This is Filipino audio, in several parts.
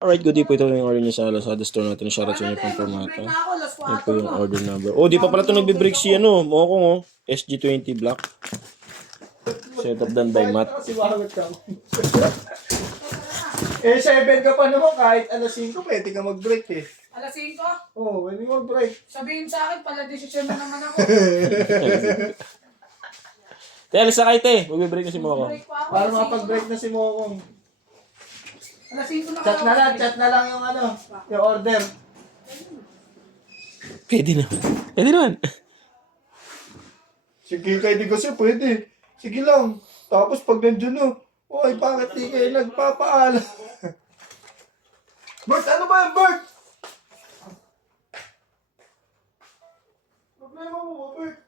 Alright, good day po. Ito yung order niya sa Lazada store natin. Shoutout sa inyo pang pamata. Yan po yung order number. Oh, di pa pala ito nagbe-break si ano. Mokong oh. SG20 Black. Set up done by Matt. Eh, 7 ka pa naman, kahit alas 5, pwede ka mag-break eh. Alas 5? Oo, pwede mag-break. Sabihin sa akin, pala desisyon mo naman ako. Te, alis na kayo, te. Magbe-break na si Moko. Break pa ako. Para makapag-break na si Mokong. Alas 5 na Chat na lang yung ano, yung order. Pwede naman. Pwede naman. Sige, kayo di kasi pwede. Sige lang. Tapos pag nandiyan na, oy, bakit di kayo nagpapaalam? Bert, ano ba yung Bert? Problema mo, Bert.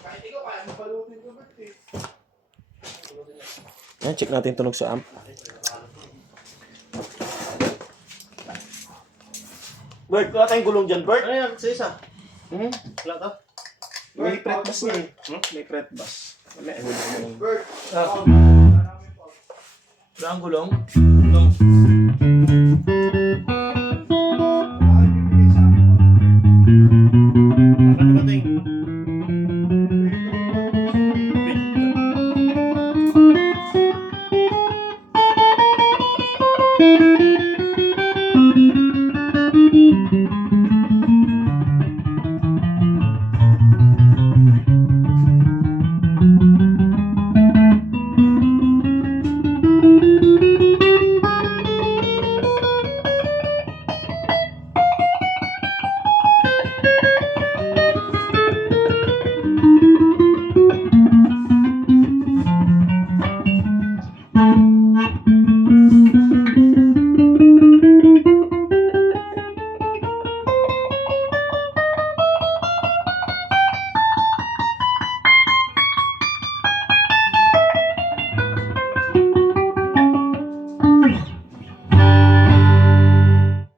Kahit ikaw, kaya mapalutin ko, Bert eh. Yan, check natin tunog sa amp. Bert, wala tayong gulong dyan, Bert. Ano yan? Isa? Wala ka? May fret bus niya eh. May fret bus. Wala, Bert. wala ang gulong.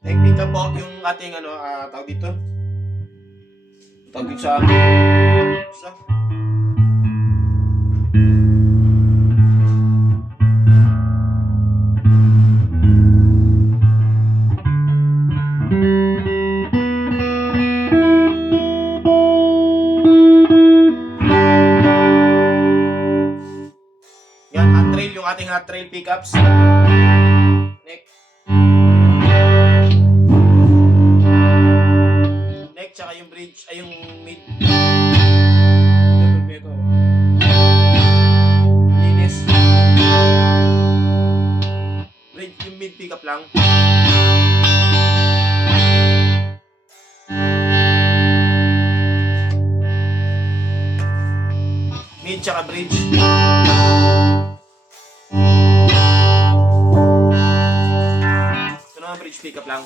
Nag-pick up po yung ating ano, tawag dito. Tawag dito sa yan, hot trail, yung ating hot trail pickups. Neck, tsaka yung bridge, ay yung mid. Linis. Bridge, yung mid pickup lang. Mid tsaka bridge. Ito naman bridge pickup lang.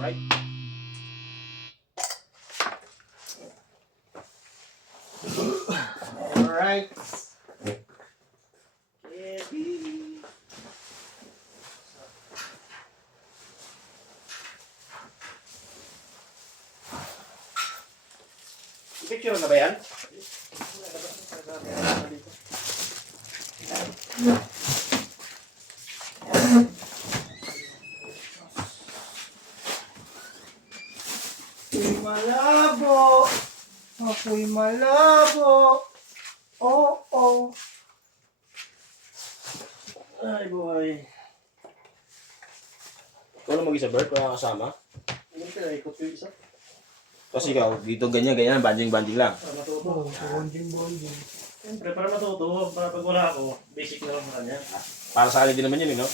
Alright. Alright. Picture na ba yan? Ako'y malabo. Ako'y malabo. Oo. Ay boy. Ikaw lang mag-isa, Bert? Wala kasama? Hindi ka, ikot yung isa. Kasi ikaw, dito ganyan, banding-banding lang. Para matuto. Bonding. Siyempre, para matuto, para pag wala ako, basic na lang sa kanya. Para sa akin din naman yun, no?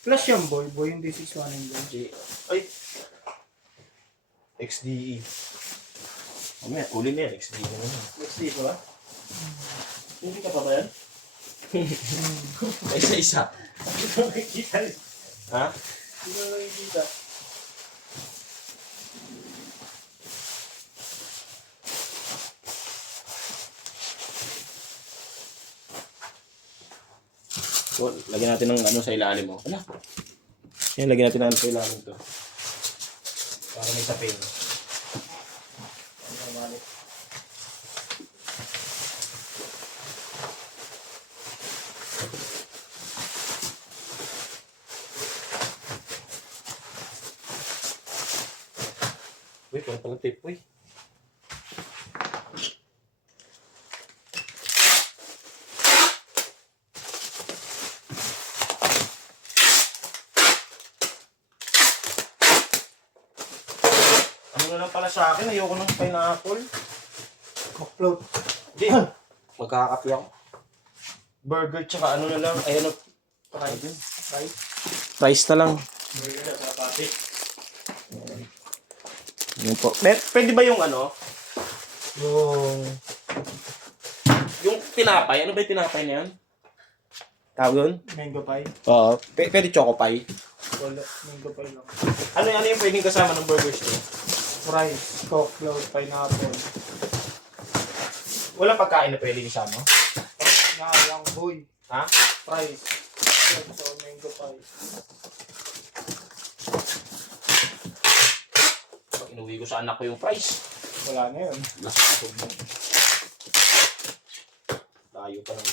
Plus yung boy yung D61 yung boy. Ay! XDE. Mamaya, uli na yan, XDE na naman. Next day ba? Hindi ka pa ba yan? Isa-isa. Hindi ko makikita. Ha? Hindi ko makikita. So, lagyan natin ng ano sa ilalim mo. Ala. Yan, lagyan natin ng ano sa ilalim to. Para may sapin. Uy, parang palang tape, uy. Ano na lang pala sa akin, ayoko ng pineapple. Cockfloat. Hindi, magkakapi ako. Burger tsaka ano na lang, ayan o. Rice na lang. Burger na, kapati. Yun po. Pwede ba yung ano? Yung tinapay, ano ba yung tinapay na yan? Tawag yun? Mango pie. Oo. Pwede choco pie. Wala. Mango pie lang. Ano yung pwedeng kasama ng burgers nyo? Rice, cockfloat, pineapple. Wala pagkain na pwedeng kasama? Lang boy. Ha? Rice. So, mango pie. Pag inuwi ko sa anak ko yung fries. Wala na yun. Lasapog mo. Layo pa lang.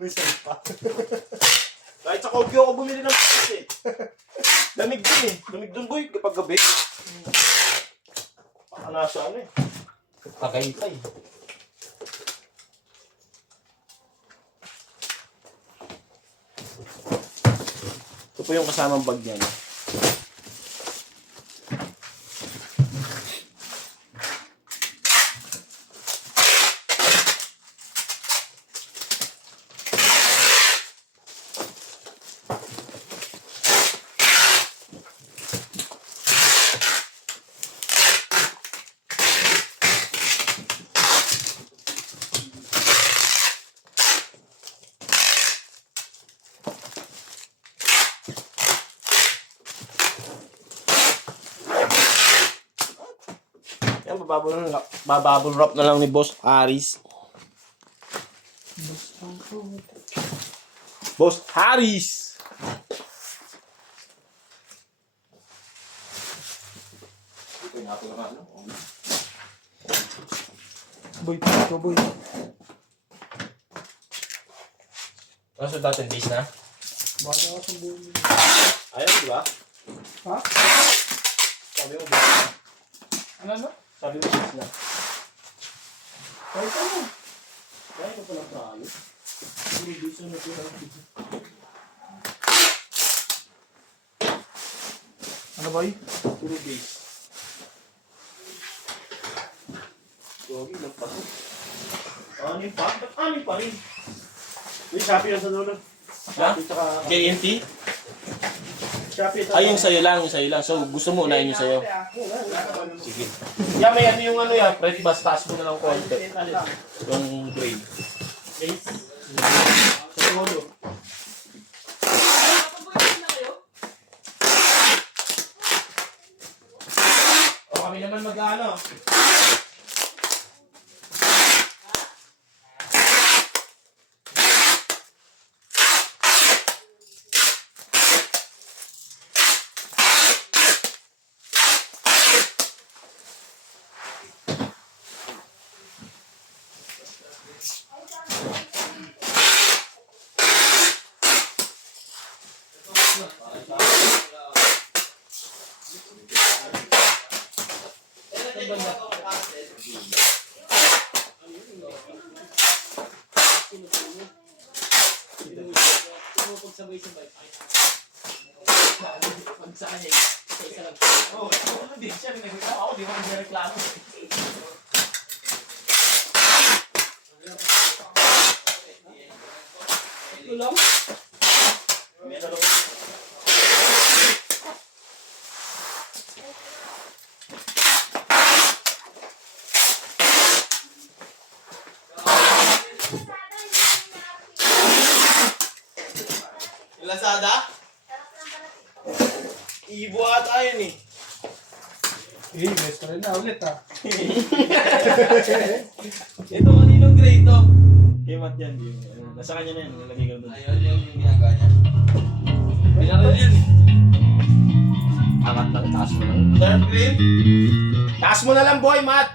Result pa. Kahit sa Kogyo ako bumili ng fries eh. Lamig dun eh. Lamig dun boy kapag gabi. Baka nasa ano eh. Tagaytay. Ito po yung kasamang bag niya. No? Yan, bababble wrap na lang ni Boss Harris. Boss Harris! Boy, go boy. Kaso dating days na? Bala ka sa buhay. Ayaw, di ba? Ha? Sabi mo, days na. Ano? Sabi mo, days na. Kahit ano? Kaya ko palang tayo. Hindi, days na natin. Ano boy? Puro days. Gogi lang pa to. Anim pa? Ba't anim pa rin? Yung Shopee lang sa dulo. Ha? Tsaka, JNT? Shopee. Ay, yung sa'yo lang, yung sa'yo lang. So, gusto mo unahin yung sa'yo. Sige. Yan, may ano yung ano yan. Fred Bass, taas mo na lang konti. Yung grade. Days. Sa dulo. O, kami naman mag-ano. Lazada? Ibo ata yun eh. Eh, best friend na ulit ah. Ito, kaninong grade to? Kay Matt yan. Nasa kanya na yan. Nalagay ka doon. Ayun yung ginagawa niya. Pinaril yun eh. Angat lang, taas mo lang. Third grade? Taas mo na lang, boy, Matt!